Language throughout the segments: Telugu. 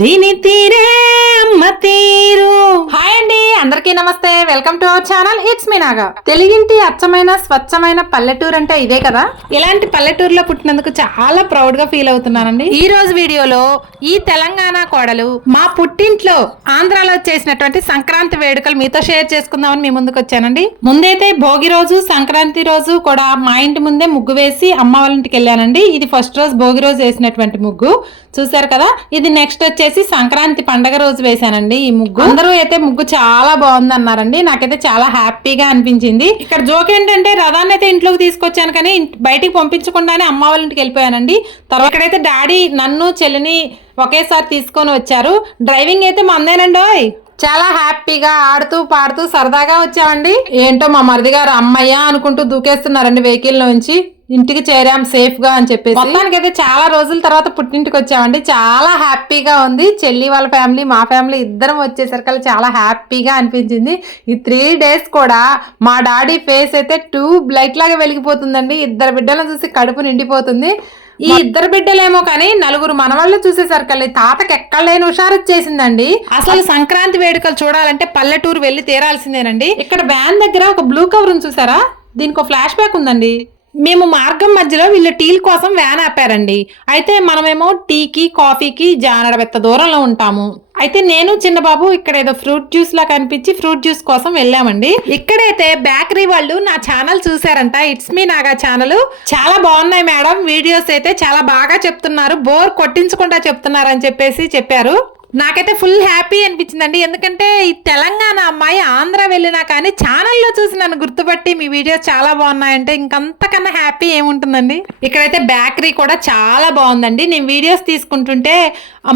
దీని తీరే అమ్మ తీరు. అందరికీ నమస్తే. Welcome to our channel. It's me Naga తెలుగింటి అచ్చమైన స్వచ్ఛమైన పల్లెటూరు అంటే ఇదే కదా? ఇలాంటి పల్లెటూరులో పుట్టినందుకు చాలా ప్రౌడ్గా ఫీల్ అవుతున్నానండి. ఈ రోజు వీడియోలో ఈ తెలంగాణ కోడలు మా పుట్టింట్లో ఆంధ్రాలో చేసినటువంటి సంక్రాంతి వేడుకలు మీతో షేర్ చేసుకుందామని మీ ముందుకు వచ్చానండి. ముందైతే భోగి రోజు సంక్రాంతి రోజు కూడా మా ఇంటి ముందే ముగ్గు వేసి అమ్మ వాళ్ళ ఇంటికి వెళ్ళానండి. ఇది ఫస్ట్ రోజు భోగి రోజు వేసినటువంటి ముగ్గు. చూసారు కదా? ఇది నెక్స్ట్ వచ్చేసి సంక్రాంతి పండగ రోజు వేశానండి ఈ ముగ్గు. అందరూ అయితే ముగ్గు చాలా బాగుంది అన్నారండి నాకైతే చాలా హ్యాపీగా అనిపించింది. ఇక్కడ జోక్ ఏంటంటే రథాన్ని అయితే ఇంట్లోకి తీసుకొచ్చాను కానీ బయటికి పంపించకుండానే అమ్మ వాళ్ళ ఇంటికి వెళ్ళిపోయానండి. తర్వాత ఇక్కడైతే డాడీ నన్ను చెల్లిని ఒకేసారి తీసుకొని వచ్చారు. డ్రైవింగ్ అయితే మందేనండి ఓయ్. చాలా హ్యాపీగా ఆడుతూ పాడుతూ సరదాగా వచ్చామండి. ఏంటో మా మరిది గారు అమ్మయ్య అనుకుంటూ దూకేస్తున్నారండి వెహికల్ నుంచి ఇంటికి చేరాం సేఫ్గా అని చెప్పేసి. మొత్తానికి అయితే చాలా రోజుల తర్వాత పుట్టింటికి వచ్చామండి. చాలా హ్యాపీగా ఉంది. చెల్లి వాళ్ళ ఫ్యామిలీ మా ఫ్యామిలీ ఇద్దరం వచ్చేసరికి చాలా హ్యాపీగా అనిపించింది. ఈ త్రీ డేస్ కూడా మా డాడీ ఫేస్ అయితే టూ లైట్ లాగా వెలిగిపోతుందండి. ఇద్దరు బిడ్డలను చూసి కడుపు నిండిపోతుంది. ఈ ఇద్దరు బిడ్డలేమో కానీ నలుగురు మనవాళ్ళు చూసేసరికి తాతకి ఎక్కడ లేని హుషారు వచ్చేసిందండి అసలు సంక్రాంతి వేడుకలు చూడాలంటే పల్లెటూరు వెళ్ళి తీరాల్సిందేనండి. ఇక్కడ వ్యాన్ దగ్గర ఒక బ్లూ కవర్ ఉంది చూసారా? దీనికి ఒక ఫ్లాష్ బ్యాక్ ఉందండి. మేము మార్గం మధ్యలో వీళ్ళు టీల కోసం వ్యాన్ ఆపారండి. అయితే మనమేమో టీకి కాఫీకి జానడబెత్త దూరంలో ఉంటాము. అయితే నేను చిన్న బాబు ఇక్కడ ఏదో ఫ్రూట్ జ్యూస్ లా కనిపించి ఫ్రూట్ జ్యూస్ కోసం వెళ్ళామండి. ఇక్కడైతే బేకరీ వాళ్ళు నా ఛానల్ చూసారంట ఇట్స్ మీ నాగా ఛానల్. చాలా బాగున్నాయి మేడం. వీడియోస్ అయితే చాలా బాగా చెప్తున్నారు. బోర్ కొట్టించకుండా చెప్తున్నారు అని చెప్పేసి చెప్పారు. నాకైతే ఫుల్ హ్యాపీ అనిపించిందండి. ఎందుకంటే ఈ తెలంగాణ అమ్మాయి ఆంధ్ర వెళ్ళినా కానీ ఛానల్లో చూసి నన్ను గుర్తుపట్టి మీ వీడియోస్ చాలా బాగున్నాయంటే ఇంకంతకన్నా హ్యాపీ ఏముంటుందండి? ఇక్కడైతే బేకరీ కూడా చాలా బాగుందండి. నేను వీడియోస్ తీసుకుంటుంటే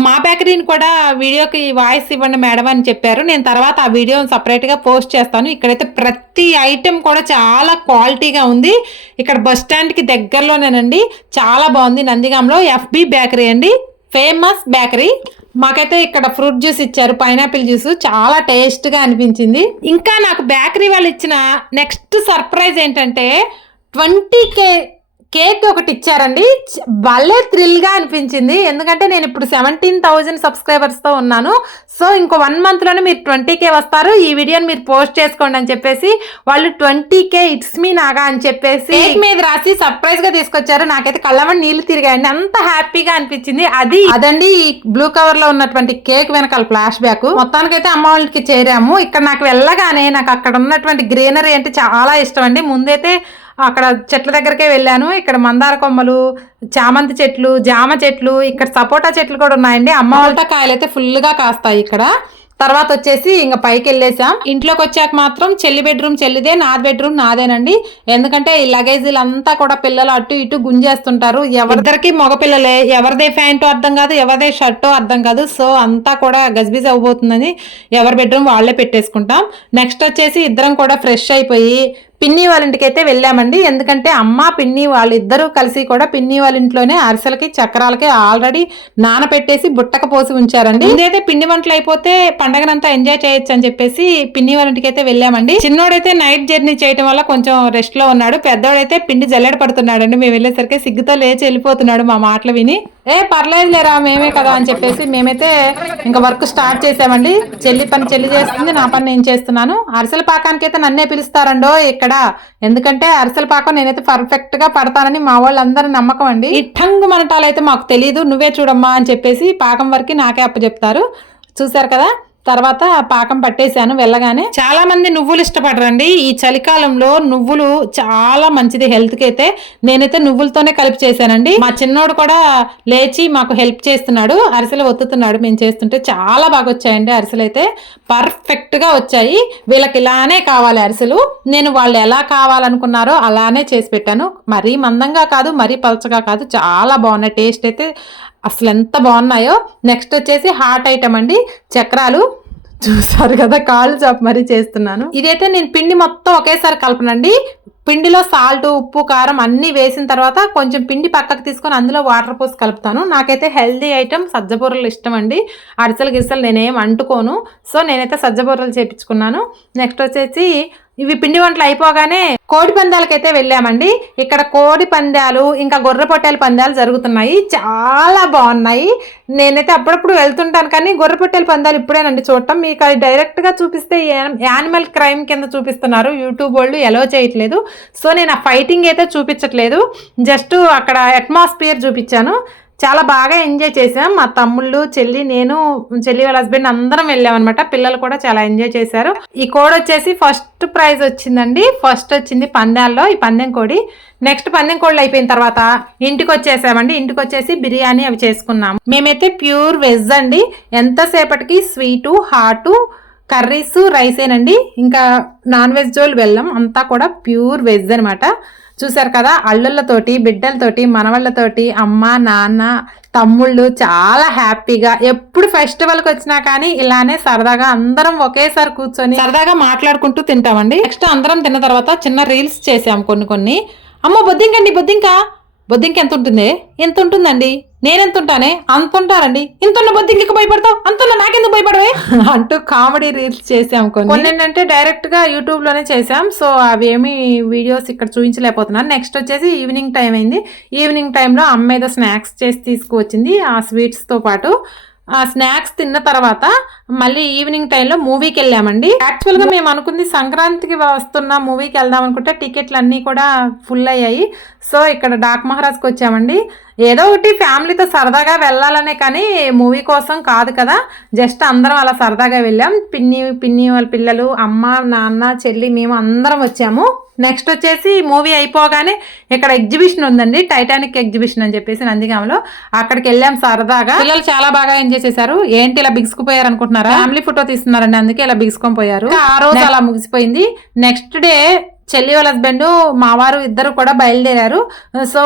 మా బేకరీని కూడా వీడియోకి వాయిస్ ఇవ్వండి మేడం అని చెప్పారు. నేను తర్వాత ఆ వీడియో సపరేట్గా పోస్ట్ చేస్తాను. ఇక్కడైతే ప్రతి ఐటెం కూడా చాలా క్వాలిటీగా ఉంది. ఇక్కడ బస్ స్టాండ్కి దగ్గరలోనేనండి. చాలా బాగుంది. నందిగాంలో ఎఫ్బి బేకరీ అండి. ఫేమస్ బేకరీ మాకైతే ఇక్కడ ఫ్రూట్ జ్యూస్ ఇచ్చారు పైనాపిల్ జ్యూస్. చాలా టేస్ట్గా అనిపించింది. ఇంకా నాకు బేకరీ వాళ్ళు ఇచ్చిన నెక్స్ట్ సర్ప్రైజ్ ఏంటంటే ట్వంటీ కే కేక్ ఒకటి ఇచ్చారండి. భలే థ్రిల్గా అనిపించింది. ఎందుకంటే నేను ఇప్పుడు సెవెంటీన్ థౌజండ్ సబ్స్క్రైబర్స్తో ఉన్నాను. సో ఇంకో వన్ మంత్లోనే మీరు ట్వంటీ కే వస్తారు. ఈ వీడియోని మీరు పోస్ట్ చేసుకోండి అని చెప్పేసి వాళ్ళు twenty K it's me Naga అని చెప్పేసి కేక్ మీద రాసి సర్ప్రైజ్గా తీసుకొచ్చారు. నాకైతే కళ్ళమని నీళ్ళు తిరిగాయండి. అంత హ్యాపీగా అనిపించింది. అది అదండి ఈ బ్లూ కవర్లో ఉన్నటువంటి కేక్ వెనకాల ఫ్లాష్ బ్యాక్ మొత్తానికైతే అమ్మ వాళ్ళకి చేరాము. ఇక్కడ నాకు వెళ్ళగానే నాకు అక్కడ ఉన్నటువంటి గ్రీనరీ అంటే చాలా ఇష్టం అండి. ముందైతే అక్కడ చెట్ల దగ్గరకే వెళ్ళాను. ఇక్కడ మందార కొమ్మలు చామంతి చెట్లు జామ చెట్లు ఇక్కడ సపోటా చెట్లు కూడా ఉన్నాయండి. అమ్మ కాయలు అయితే ఫుల్గా కాస్తాయి ఇక్కడ. తర్వాత వచ్చేసి ఇంకా పైకి వెళ్ళేసాం. ఇంట్లోకి వచ్చాక మాత్రం చెల్లి బెడ్రూమ్ చెల్లిదే నా బెడ్రూమ్ నాదేనండి. ఎందుకంటే ఈ లగేజీలు అంతా కూడా పిల్లలు అటు ఇటు గుంజేస్తుంటారు. ఎవరిద్దరికి మగ పిల్లలే. ఎవరిదే ప్యాంటు అర్థం కాదు ఎవరిదే షర్టు అర్థం కాదు. సో అంతా కూడా గజిబిజి అవబోతుందని ఎవరి బెడ్రూమ్ వాళ్ళే పెట్టేసుకుంటాం. నెక్స్ట్ వచ్చేసి ఇద్దరం కూడా ఫ్రెష్ అయిపోయి పిన్ని వాళ్ళ ఇంటికి అయితే వెళ్ళామండి. ఎందుకంటే అమ్మ పిన్ని వాళ్ళిద్దరూ కలిసి కూడా పిన్ని వాళ్ళ ఇంట్లోనే అరిసెలకి చక్రాలకి ఆల్రెడీ నానపెట్టేసి బుట్టక పోసి ఉంచారండి. ఇదైతే పిండి వంటలు అయిపోతే పండగనంతా ఎంజాయ్ చేయొచ్చు అని చెప్పేసి పిన్ని వాళ్ళ ఇంటికి అయితే వెళ్ళామండి. చిన్నోడైతే నైట్ జర్నీ చేయడం వల్ల కొంచెం రెస్ట్లో ఉన్నాడు. పెద్దోడైతే పిండి జల్లెడ పడుతున్నాడండి. మేము వెళ్ళేసరికి సిగ్గుతో లేచి వెళ్ళిపోతున్నాడు మా మాటలు విని. ఏ పర్లేదు లేరా మేమే కదా అని చెప్పేసి మేమైతే ఇంకా వర్క్ స్టార్ట్ చేసామండి. చెల్లి పని చెల్లి చేస్తుంది నా పని నేను చేస్తున్నాను. అరిసెల పాకానికి అయితే నన్నే పిలుస్తారండో ఇక్కడ? ఎందుకంటే అరిసెల పాకం నేనైతే పర్ఫెక్ట్గా పడతానని మా వాళ్ళందరి నమ్మకం అండి. ఈ టంగు మనటాలు అయితే మాకు తెలియదు నువ్వే చూడమ్మా అని చెప్పేసి పాకం వరకు నాకే అప్పచెప్తారు. చూసారు కదా? తర్వాత పాకం పట్టేశాను వెళ్ళగానే చాలా మంది నువ్వులు ఇష్టపడరండి. ఈ చలికాలంలో నువ్వులు చాలా మంచిది హెల్త్కి అయితే. నేనైతే నువ్వులతోనే కలిపి చేశానండి. మా చిన్నోడు కూడా లేచి మాకు హెల్ప్ చేస్తున్నాడు. అరిసెలు ఒత్తుతున్నాడు. మేము చేస్తుంటే చాలా బాగా వచ్చాయండి అరిసెలు అయితే. పర్ఫెక్ట్గా వచ్చాయి. వీళ్ళకి ఇలానే కావాలి అరిసెలు. నేను వాళ్ళు ఎలా కావాలనుకున్నారో అలానే చేసి పెట్టాను. మరీ మందంగా కాదు మరీ పలచగా కాదు. చాలా బాగున్నాయి. టేస్ట్ అయితే అసలు ఎంత బాగున్నాయో. నెక్స్ట్ వచ్చేసి హాట్ ఐటమ్ అండి. చక్రాలు. చూసారు కదా కాళ్ళు చాప్ మరీ చేస్తున్నాను. ఇదైతే నేను పిండి మొత్తం ఒకేసారి కలపనండి. పిండిలో సాల్ట్ ఉప్పు కారం అన్నీ వేసిన తర్వాత కొంచెం పిండి పక్కకు తీసుకొని అందులో వాటర్ పోసి కలుపుతాను. నాకైతే హెల్దీ ఐటమ్ సజ్జబూరలు ఇష్టం అండి. అరిసెలు గిరిసెలు నేనేం అంటుకోను. సో నేనైతే సజ్జబూరలు చేపించుకున్నాను. నెక్స్ట్ వచ్చేసి ఇవి పిండి వంటలు అయిపోగానే కోడి పందాలకైతే వెళ్ళామండి. ఇక్కడ కోడి పందాలు ఇంకా గొర్రె పొట్టేల పందాలు జరుగుతున్నాయి. చాలా బాగున్నాయి. నేనైతే అప్పుడప్పుడు వెళ్తుంటాను కానీ గొర్రె పొట్టేల పందాలు ఇప్పుడేనండి చూడటం. మీకు అది డైరెక్ట్గా చూపిస్తే యానిమల్ క్రైమ్ కింద చూపిస్తున్నారు. యూట్యూబ్ వాళ్ళు ఎలో చేయట్లేదు. సో నేను ఆ ఫైటింగ్ అయితే చూపించట్లేదు. జస్ట్ అక్కడ అట్మాస్ఫియర్ చూపించాను. చాలా బాగా ఎంజాయ్ చేసాం మా తమ్ముళ్ళు చెల్లి నేను చెల్లి వాళ్ళ హస్బెండ్ అందరం వెళ్ళాం అనమాట పిల్లలు కూడా చాలా ఎంజాయ్ చేశారు. ఈ కోడ్ వచ్చేసి ఫస్ట్ ప్రైజ్ వచ్చిందండి. ఫస్ట్ వచ్చింది పందాల్లో ఈ పందెం కోడి. నెక్స్ట్ పందెం కోళ్ళు అయిపోయిన తర్వాత ఇంటికి వచ్చేసామండి. ఇంటికి వచ్చేసి బిర్యానీ అవి చేసుకున్నాం మేమైతే ప్యూర్ వెజ్ అండి. ఎంతసేపటికి స్వీటు హాటు కర్రీస్ రైసేనండి. ఇంకా నాన్ వెజ్ జోలు వెళ్ళాం. అంతా కూడా ప్యూర్ వెజ్ అనమాట చూసారు కదా అల్లుళ్ళతోటి బిడ్డలతోటి మనవళ్ళతోటి అమ్మ నాన్న తమ్ముళ్ళు చాలా హ్యాపీగా ఎప్పుడు ఫెస్టివల్కి వచ్చినా కానీ ఇలానే సరదాగా అందరం ఒకేసారి కూర్చొని సరదాగా మాట్లాడుకుంటూ తింటామండి. నెక్స్ట్ అందరం తిన్న తర్వాత చిన్న రీల్స్ చేసాం కొన్ని కొన్ని. అమ్మ బొద్దింకండి బొద్దింకా! బొద్దింక ఎంత ఉంటుంది ఎంత ఉంటుందండి నేనెంత ఉంటానే అంత ఉంటారండి ఇంత ఉన్న బొద్దింకి భయపడతావు? అంత నాకెందుకు భయపడవే? అంటూ కామెడీ రీల్స్ చేసాం కొన్ని. ఏంటంటే డైరెక్ట్గా యూట్యూబ్లోనే చేసాం సో అవి ఏమి వీడియోస్ ఇక్కడ చూపించలేకపోతున్నాను. నెక్స్ట్ వచ్చేసి ఈవినింగ్ టైం అయింది. ఈవినింగ్ టైంలో అమ్మ ఏదో స్నాక్స్ చేసి తీసుకువచ్చింది. ఆ స్వీట్స్తో పాటు స్నాక్స్ తిన్న తర్వాత మళ్ళీ ఈవినింగ్ టైంలో మూవీకి వెళ్ళామండి. యాక్చువల్గా మేము అనుకుంది సంక్రాంతికి వస్తున్న మూవీకి వెళ్దాం అనుకుంటే టికెట్లు అన్నీ కూడా ఫుల్ అయ్యాయి. సో ఇక్కడ డాక్ మహారాజ్కి వచ్చామండి. ఏదో ఒకటి ఫ్యామిలీతో సరదాగా వెళ్ళాలనే కానీ మూవీ కోసం కాదు కదా. జస్ట్ అందరం అలా సరదాగా వెళ్ళాం. పిన్ని పిన్ని వాళ్ళ పిల్లలు అమ్మ నాన్న చెల్లి మేము అందరం వచ్చాము. నెక్స్ట్ వచ్చేసి మూవీ అయిపోగానే ఇక్కడ ఎగ్జిబిషన్ ఉందండి. టైటానిక్ ఎగ్జిబిషన్ అని చెప్పేసి నందిగామలో. అక్కడికి వెళ్ళాం సరదాగా. పిల్లలు చాలా బాగా ఎంజాయ్ చేశారు. ఏంటి ఇలా బిగుసుకుపోయారు అనుకుంటున్నారా? ఫ్యామిలీ ఫోటో తీస్తున్నారండి. అందుకే ఇలా బిగుసుకొని పోయారు. ఆ రోజు అలా ముగిసిపోయింది. నెక్స్ట్ డే చెల్లి వాళ్ళ హస్బెండ్ మావారు ఇద్దరు కూడా బయలుదేరారు. సో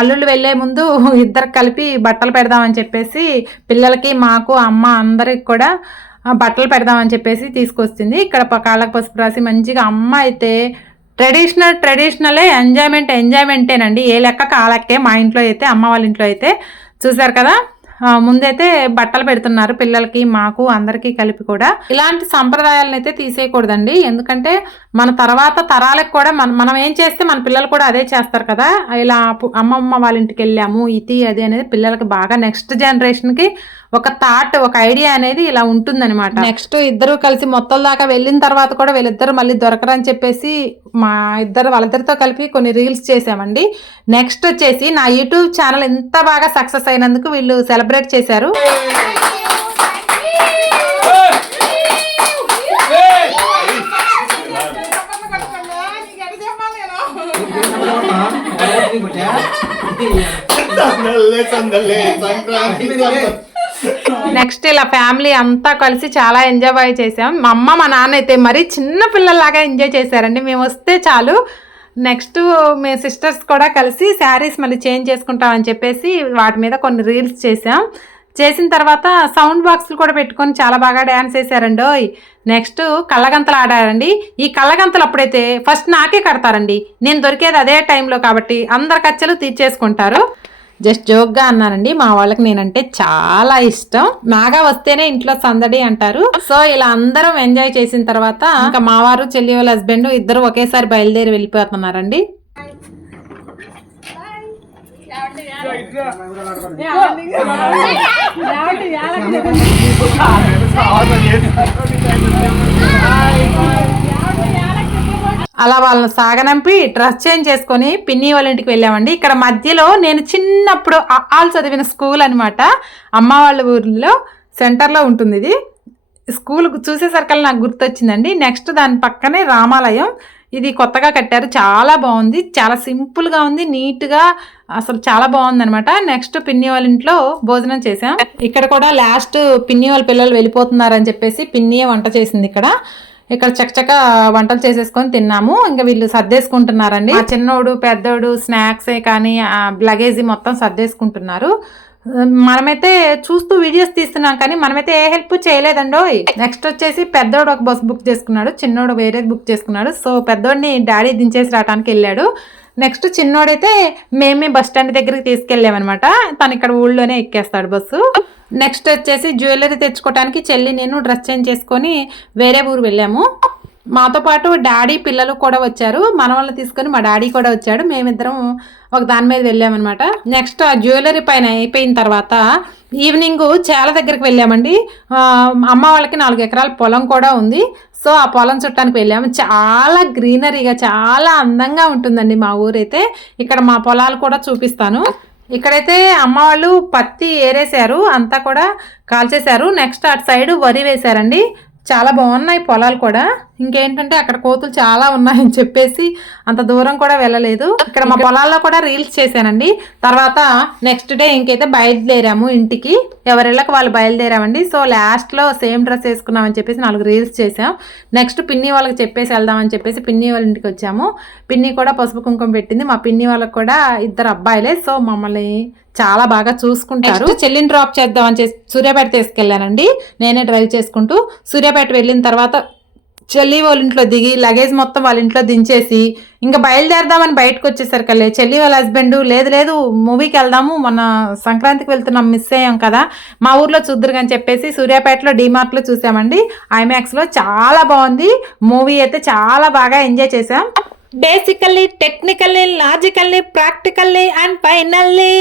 అల్లుళ్ళు వెళ్ళే ముందు ఇద్దరు కలిపి బట్టలు పెడదామని చెప్పేసి పిల్లలకి మాకు అమ్మ అందరికి కూడా బట్టలు పెడదామని చెప్పేసి తీసుకొస్తుంది ఇక్కడ కాళ్ళకు పసుపు రాసి మంచిగా అమ్మ అయితే ట్రెడిషనల్ ట్రెడిషనలే ఎంజాయ్మెంట్ ఎంజాయ్మెంటేనండి. ఏ లెక్క కాలక్కే మా ఇంట్లో అయితే అమ్మ వాళ్ళ ఇంట్లో అయితే. చూసారు కదా? ముందైతే బట్టలు పెడుతున్నారు పిల్లలకి మాకు అందరికీ కలిపి కూడా. ఇలాంటి సంప్రదాయాలను అయితే తీసేయకూడదండి. ఎందుకంటే మన తర్వాత తరాలకు కూడా మన మనం ఏం చేస్తే మన పిల్లలు కూడా అదే చేస్తారు కదా. ఇలా అమ్మమ్మ వాళ్ళ ఇంటికి వెళ్ళాము ఇది అది అనేది పిల్లలకి బాగా నెక్స్ట్ జనరేషన్కి ఒక థాట్ ఒక ఐడియా అనేది ఇలా ఉంటుందన్నమాట. నెక్స్ట్ ఇద్దరు కలిసి మొత్తం దాకా వెళ్ళిన తర్వాత కూడా వీళ్ళిద్దరు మళ్ళీ దొరకరని చెప్పేసి మా ఇద్దరు వాళ్ళిద్దరితో కలిపి కొన్ని రీల్స్ చేసామండి. నెక్స్ట్ వచ్చేసి నా యూట్యూబ్ ఛానల్ ఇంత బాగా సక్సెస్ అయినందుకు వీళ్ళు సెలబ్రేట్ చేశారు. నెక్స్ట్ ఇలా ఫ్యామిలీ అంతా కలిసి చాలా ఎంజాయ్ చేసాం. మా అమ్మ మా నాన్న అయితే మరీ చిన్న పిల్లల్లాగా ఎంజాయ్ చేశారండి. మేము వస్తే చాలు. నెక్స్ట్ మీ సిస్టర్స్ కూడా కలిసి శారీస్ మళ్ళీ చేంజ్ చేసుకుంటామని చెప్పేసి వాటి మీద కొన్ని రీల్స్ చేసాం చేసిన తర్వాత సౌండ్ బాక్స్లు కూడా పెట్టుకొని చాలా బాగా డ్యాన్స్ వేసారండి నెక్స్ట్ కళ్ళగంతలు ఆడారండి. ఈ కళ్ళగంతలు అప్పుడైతే ఫస్ట్ నాకే కడతారండి. నేను దొరికేది అదే టైంలో కాబట్టి అందరి కచ్చలు తీర్చేసుకుంటారు. జస్ట్ జోక్గా అన్నానండి మా వాళ్ళకి నేనంటే చాలా ఇష్టం. నాగా వస్తేనే ఇంట్లో సందడి అంటారు. సో ఇలా అందరం ఎంజాయ్ చేసిన తర్వాత ఇంకా మావారు చెల్లి వాళ్ళ హస్బెండ్ ఇద్దరు ఒకేసారి బయలుదేరి వెళ్ళిపోతున్నారండి. అలా వాళ్ళని సాగనంపి డ్రెస్ చేంజ్ చేసుకొని పిన్ని వాళ్ళ ఇంటికి వెళ్ళామండి. ఇక్కడ మధ్యలో నేను చిన్నప్పుడు ఆల్ చదివిన స్కూల్ అనమాట అమ్మ వాళ్ళ ఊర్లో సెంటర్లో ఉంటుంది ఇది. స్కూల్ చూసేసరికి నాకు గుర్తొచ్చిందండి. నెక్స్ట్ దాని పక్కనే రామాలయం. ఇది కొత్తగా కట్టారు. చాలా బాగుంది. చాలా సింపుల్గా ఉంది. నీట్గా అసలు చాలా బాగుంది అనమాట నెక్స్ట్ పిన్ని వాళ్ళ ఇంట్లో భోజనం చేసాం ఇక్కడ కూడా లాస్ట్ పిన్ని వాళ్ళ పిల్లలు వెళ్ళిపోతున్నారని చెప్పేసి పిన్నియే వంట చేసింది ఇక్కడ. ఇక్కడ చక్కచక్క వంటలు చేసేసుకొని తిన్నాము. ఇంకా వీళ్ళు సర్దేసుకుంటున్నారండి. చిన్నోడు పెద్దోడు స్నాక్సే కానీ లగేజీ మొత్తం సర్దేసుకుంటున్నారు. మనమైతే చూస్తూ వీడియోస్ తీస్తున్నాం కానీ మనమైతే ఏ హెల్ప్ చేయలేదండో నెక్స్ట్ వచ్చేసి పెద్దోడు ఒక బస్ బుక్ చేసుకున్నాడు. చిన్నోడు వేరే బుక్ చేసుకున్నాడు. సో పెద్దోడిని డాడీ దించేసి రావడానికి వెళ్ళాడు. నెక్స్ట్ చిన్నోడైతే మేమే బస్ స్టాండ్ దగ్గరికి తీసుకెళ్ళామన్నమాట. తను ఇక్కడ ఊళ్ళోనే ఎక్కేస్తాడు బస్సు. నెక్స్ట్ వచ్చేసి జ్యువెలరీ తెచ్చుకోవడానికి చెల్లి నేను డ్రెస్ చేంజ్ చేసుకొని వేరే ఊరు వెళ్ళాము. మాతో పాటు డాడీ పిల్లలు కూడా వచ్చారు. మన తీసుకొని మా డాడీ కూడా వచ్చాడు. మేమిద్దరం ఒక దాని మీద వెళ్ళామన్నమాట. నెక్స్ట్ ఆ జ్యువెలరీ పైన అయిపోయిన తర్వాత ఈవినింగ్ చాలా దగ్గరికి వెళ్ళామండి. అమ్మ వాళ్ళకి నాలుగు ఎకరాల పొలం కూడా ఉంది. సో ఆ పొలం చుట్టానికి వెళ్ళాము. చాలా గ్రీనరీగా చాలా అందంగా ఉంటుందండి మా ఊరైతే. ఇక్కడ మా పొలాలు కూడా చూపిస్తాను. ఇక్కడైతే అమ్మ వాళ్ళు పత్తి ఏరేశారు అంతా కూడా కాల్చేశారు. నెక్స్ట్ అటు సైడ్ వరి వేశారండి. చాలా బాగున్నాయి పొలాలు కూడా. ఇంకేంటంటే అక్కడ కోతులు చాలా ఉన్నాయని చెప్పేసి అంత దూరం కూడా వెళ్ళలేదు. ఇక్కడ మా పొలాల్లో కూడా రీల్స్ చేశానండి. తర్వాత నెక్స్ట్ డే ఇంకైతే బయలుదేరాము ఇంటికి. ఎవరిళ్ళకి వాళ్ళు బయలుదేరామండి. సో లాస్ట్లో సేమ్ డ్రెస్ వేసుకున్నామని చెప్పేసి నాలుగు రీల్స్ చేసాం నెక్స్ట్ పిన్ని వాళ్ళకి చెప్పేసి వెళ్దామని చెప్పేసి పిన్ని వాళ్ళ ఇంటికి వచ్చాము. పిన్ని కూడా పసుపు కుంకుమ పెట్టింది. మా పిన్ని వాళ్ళకి కూడా ఇద్దరు అబ్బాయిలే. సో మమ్మల్ని చాలా బాగా చూసుకుంటారు. చెల్లిని డ్రాప్ చేద్దాం అని చేసి సూర్యాపేట తీసుకెళ్ళానండి. నేనే డ్రైవ్ చేసుకుంటూ సూర్యాపేట వెళ్ళిన తర్వాత చెల్లి వాళ్ళ ఇంట్లో దిగి లగేజ్ మొత్తం వాళ్ళ ఇంట్లో దించేసి ఇంకా బయలుదేరదామని బయటకు వచ్చేసరికల్లే చెల్లి వాళ్ళ హస్బెండ్ లేదు లేదు మూవీకి వెళ్దాము మొన్న సంక్రాంతికి వెళ్తున్నాం మిస్ అయ్యాం కదా మా ఊర్లో చూద్దరు అని చెప్పేసి సూర్యాపేటలో డీమార్ట్లో చూసామండి. ఐమాక్స్లో చాలా బాగుంది. మూవీ అయితే చాలా బాగా ఎంజాయ్ చేసాం basically technically logically practically and finally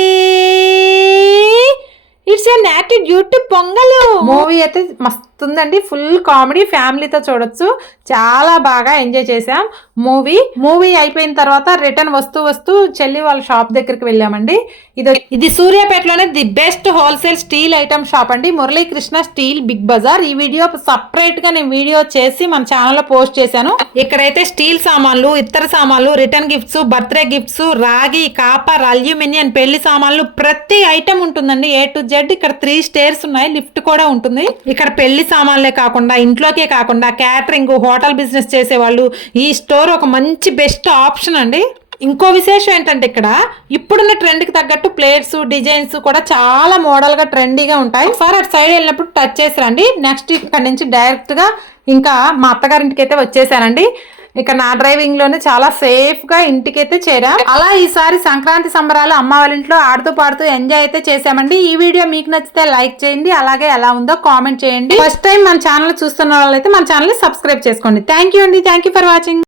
it's an attitude to Pongal movie అయితే మస్తు ఉందండి ఫుల్ కామెడీ ఫ్యామిలీతో చూడొచ్చు. చాలా బాగా ఎంజాయ్ చేసాం మూవీ మూవీ అయిపోయిన తర్వాత రిటర్న్ వస్తూ వస్తూ చెల్లి వాళ్ళ షాప్ దగ్గరికి వెళ్ళామండి. ఇది ఇది సూర్యాపేటలోనే the best wholesale steel item shop అండి. మురళీకృష్ణ స్టీల్ బిగ్ బజార్ ఈ వీడియో సపరేట్గా నేను వీడియో చేసి మన ఛానల్లో పోస్ట్ చేశాను. ఇక్కడైతే స్టీల్ సామాన్లు ఇతర సామాన్లు రిటర్న్ గిఫ్ట్స్ బర్త్డే గిఫ్ట్స్ రాగి కాపర్ అల్యూమినియం పెళ్ళి సామాన్లు ప్రతి ఐటమ్ ఉంటుందండి. ఏ టు జెడ్ ఇక్కడ త్రీ స్టేర్స్ ఉన్నాయి. లిఫ్ట్ కూడా ఉంటుంది. ఇక్కడ పెళ్ళి సామాన్లే కాకుండా ఇంట్లోకే కాకుండా క్యాటరింగ్ హోటల్ బిజినెస్ చేసేవాళ్ళు ఈ స్టోర్ ఒక మంచి బెస్ట్ ఆప్షన్ అండి. ఇంకో విశేషం ఏంటంటే ఇక్కడ ఇప్పుడున్న ట్రెండ్కి తగ్గట్టు ప్లేట్స్ డిజైన్స్ కూడా చాలా మోడల్గా ట్రెండీగా ఉంటాయి. ఒకసారి అటు సైడ్ వెళ్ళినప్పుడు టచ్ చేసి రండి. నెక్స్ట్ ఇక్కడ నుంచి డైరెక్ట్గా ఇంకా మా అత్తగారింటికి అయితే వచ్చేసానండి. ఇక నా డ్రైవింగ్లోనే చాలా సేఫ్గా ఇంటికైతే చేరా. అలా ఈసారి సంక్రాంతి సంబరాలు అమ్మ వాళ్ళ ఇంట్లో ఆడుతూ పాడుతూ ఎంజాయ్ అయితే చేసామండి ఈ వీడియో మీకు నచ్చితే లైక్ చేయండి. అలాగే ఎలా ఉందో కామెంట్ చేయండి. ఫస్ట్ టైం మన ఛానల్ చూస్తున్న వాళ్ళైతే మన ఛానల్ సబ్స్క్రైబ్ చేసుకోండి. థ్యాంక్ యూ అండి. Thank you for watching